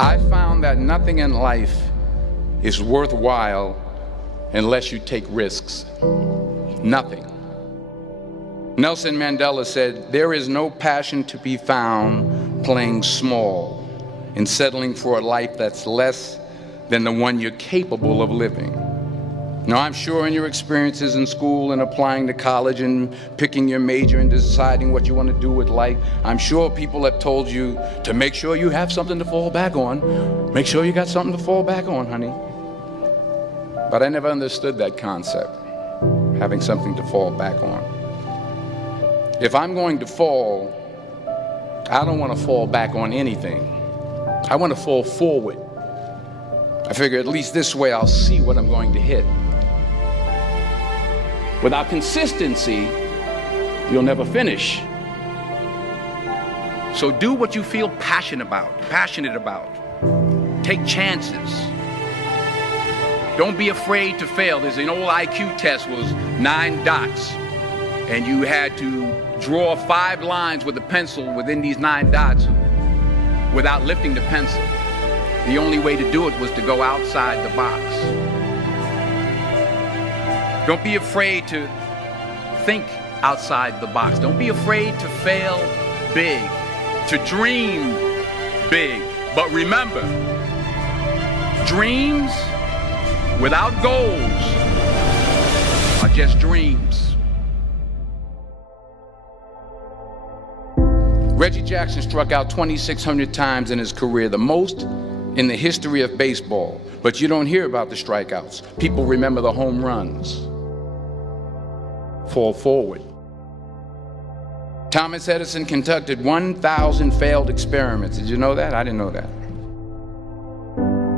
I found that nothing in life is worthwhile unless you take risks. Nothing. Nelson Mandela said, "There is no passion to be found playing small and settling for a life that's less than the one you're capable of living." Now, I'm sure in your experiences in school and applying to college and picking your major and deciding what you want to do with life, I'm sure people have told you to make sure you have something to fall back on. Make sure you got something to fall back on, honey. But I never understood that concept, having something to fall back on. If I'm going to fall, I don't want to fall back on anything. I want to fall forward. I figure at least this way I'll see what I'm going to hit. Without consistency, you'll never finish. So do what you feel passionate about. Take chances. Don't be afraid to fail. There's an old IQ test, was 9 dots, and you had to draw 5 lines with a pencil within these 9 dots without lifting the pencil. The only way to do it was to go outside the box. Don't be afraid to think outside the box. Don't be afraid to fail big, to dream big. But remember, dreams without goals are just dreams. Reggie Jackson struck out 2,600 times in his career, the most in the history of baseball. But you don't hear about the strikeouts. People remember the home runs. Fall forward. Thomas Edison conducted 1,000 failed experiments. Did you know that? I didn't know that.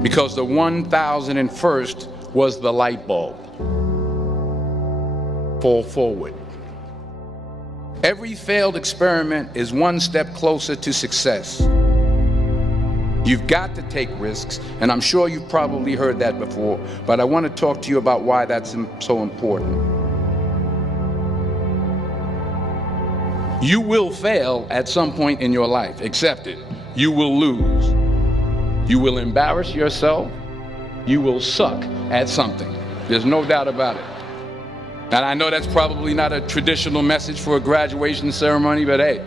Because the 1,001st was the light bulb. Fall forward. Every failed experiment is one step closer to success. You've got to take risks, and I'm sure you've probably heard that before, but I want to talk to you about why that's so important. You will fail at some point in your life. Accept it. You will lose. You will embarrass yourself. You will suck at something. There's no doubt about it. And I know that's probably not a traditional message for a graduation ceremony, but hey,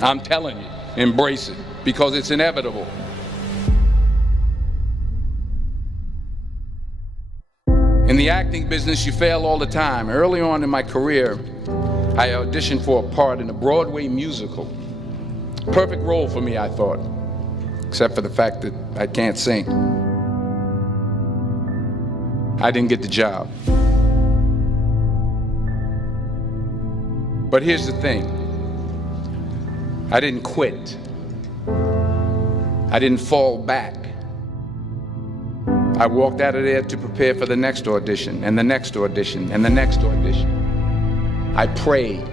I'm telling you, embrace it, because it's inevitable. In the acting business, you fail all the time. Early on in my career, I auditioned for a part in a Broadway musical. Perfect role for me, I thought, except for the fact that I can't sing. I didn't get the job. But here's the thing. I didn't quit. I didn't fall back. I walked out of there to prepare for the next audition, and the next audition, and the next audition. I prayed,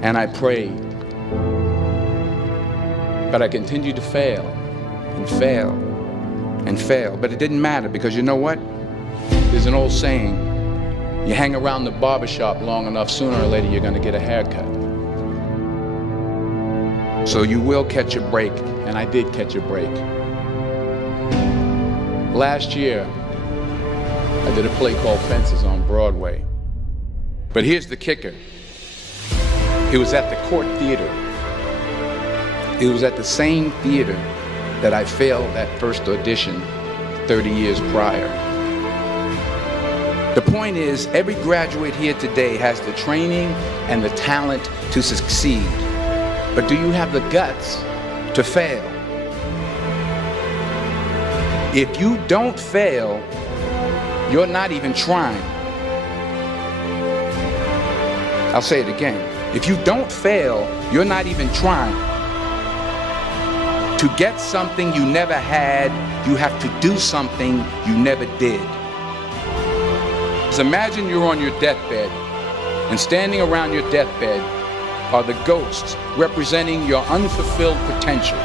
and I prayed. But I continued to fail, and fail, and fail. But it didn't matter, because you know what? There's an old saying, you hang around the barbershop long enough, sooner or later you're gonna get a haircut. So you will catch a break, and I did catch a break. Last year, I did a play called Fences on Broadway. But here's the kicker. It was at the Court Theater. It was at the same theater that I failed that first audition 30 years prior. The point is, every graduate here today has the training and the talent to succeed. But do you have the guts to fail? If you don't fail, you're not even trying. I'll say it again. If you don't fail, you're not even trying. To get something you never had, you have to do something you never did. So imagine you're on your deathbed, and standing around your deathbed are the ghosts representing your unfulfilled potential.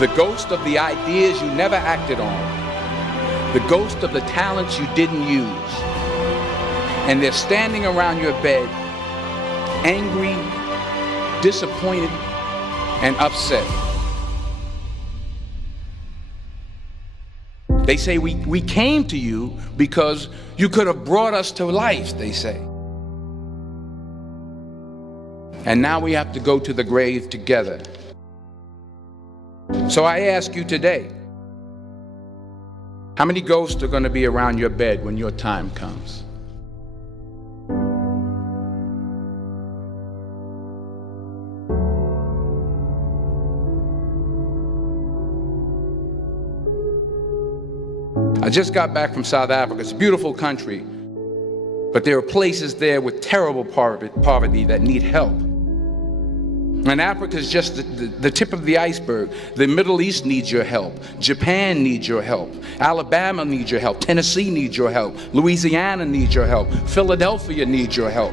The ghost of the ideas you never acted on. The ghost of the talents you didn't use. And they're standing around your bed, angry, disappointed, and upset. They say we came to you because you could have brought us to life, they say. And now we have to go to the grave together. So I ask you today, how many ghosts are going to be around your bed when your time comes? I just got back from South Africa. It's a beautiful country, but there are places there with terrible poverty that need help. And Africa is just the tip of the iceberg. The Middle East needs your help. Japan needs your help. Alabama needs your help. Tennessee needs your help. Louisiana needs your help. Philadelphia needs your help.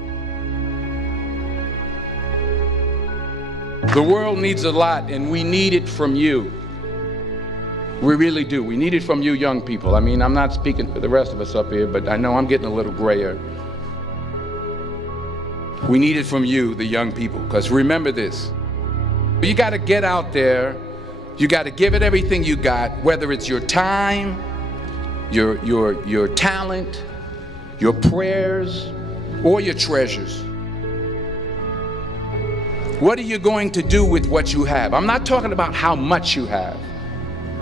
The world needs a lot, and we need it from you. We really do. We need it from you young people. I mean, I'm not speaking for the rest of us up here, but I know I'm getting a little grayer. We need it from you, the young people, because remember this. You got to get out there. You got to give it everything you got, whether it's your time, your talent, your prayers, or your treasures. What are you going to do with what you have? I'm not talking about how much you have.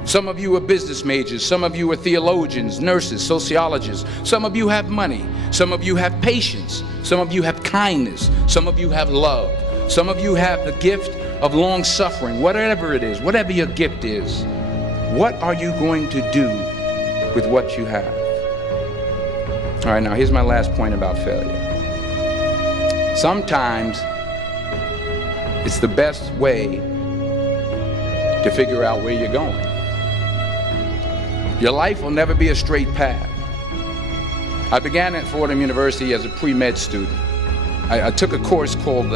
Some of you are business majors, some of you are theologians, nurses, sociologists. Some of you have money, some of you have patience, some of you have kindness, some of you have love, some of you have the gift of long suffering. Whatever it is, whatever your gift is, what are you going to do with what you have? All right, now here's my last point about failure. Sometimes it's the best way to figure out where you're going. Your life will never be a straight path. I began at Fordham University as a pre-med student. I took a course called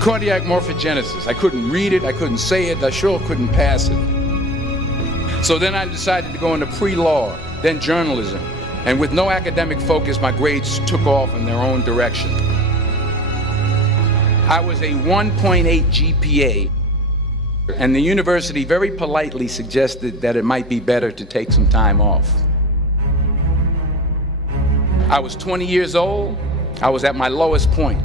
cardiac morphogenesis. I couldn't read it, I couldn't say it, I sure couldn't pass it. So then I decided to go into pre-law, then journalism. And with no academic focus, my grades took off in their own direction. I was a 1.8 GPA. And the university very politely suggested that it might be better to take some time off. I was 20 years old. I was at my lowest point.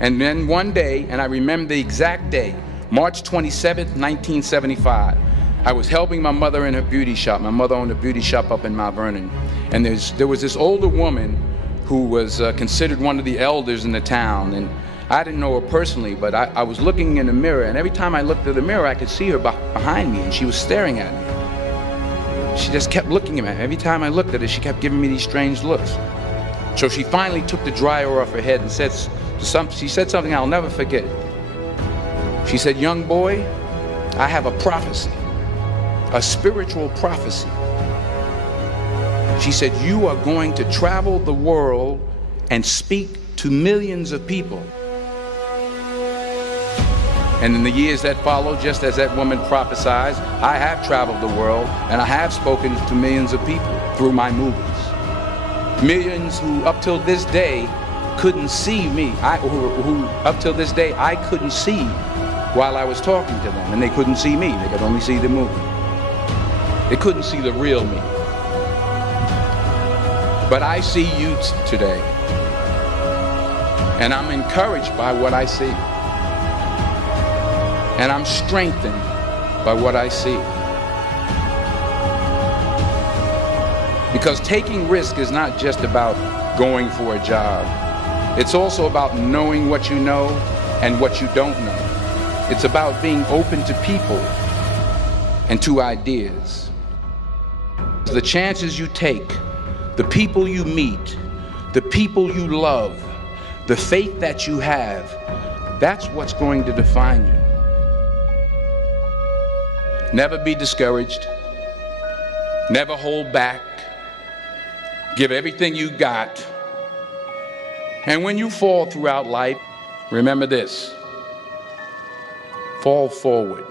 And then one day, and I remember the exact day, March 27th, 1975, I was helping my mother in her beauty shop. My mother owned a beauty shop up in Mount Vernon. And there was this older woman who was considered one of the elders in the town. And I didn't know her personally, but I was looking in the mirror, and every time I looked at the mirror, I could see her behind me, and she was staring at me. She just kept looking at me. Every time I looked at her, she kept giving me these strange looks. So she finally took the dryer off her head and she said something I'll never forget. She said, "Young boy, I have a prophecy, a spiritual prophecy." She said, "You are going to travel the world and speak to millions of people." And in the years that followed, just as that woman prophesied, I have traveled the world and I have spoken to millions of people through my movies. Millions who up till this day couldn't see me, who up till this day I couldn't see while I was talking to them, and they couldn't see me, they could only see the movie. They couldn't see the real me. But I see you today, and I'm encouraged by what I see. And I'm strengthened by what I see. Because taking risk is not just about going for a job. It's also about knowing what you know and what you don't know. It's about being open to people and to ideas. The chances you take, the people you meet, the people you love, the faith that you have, that's what's going to define you. Never be discouraged. Never hold back. Give everything you got. And when you fall throughout life, remember this: fall forward.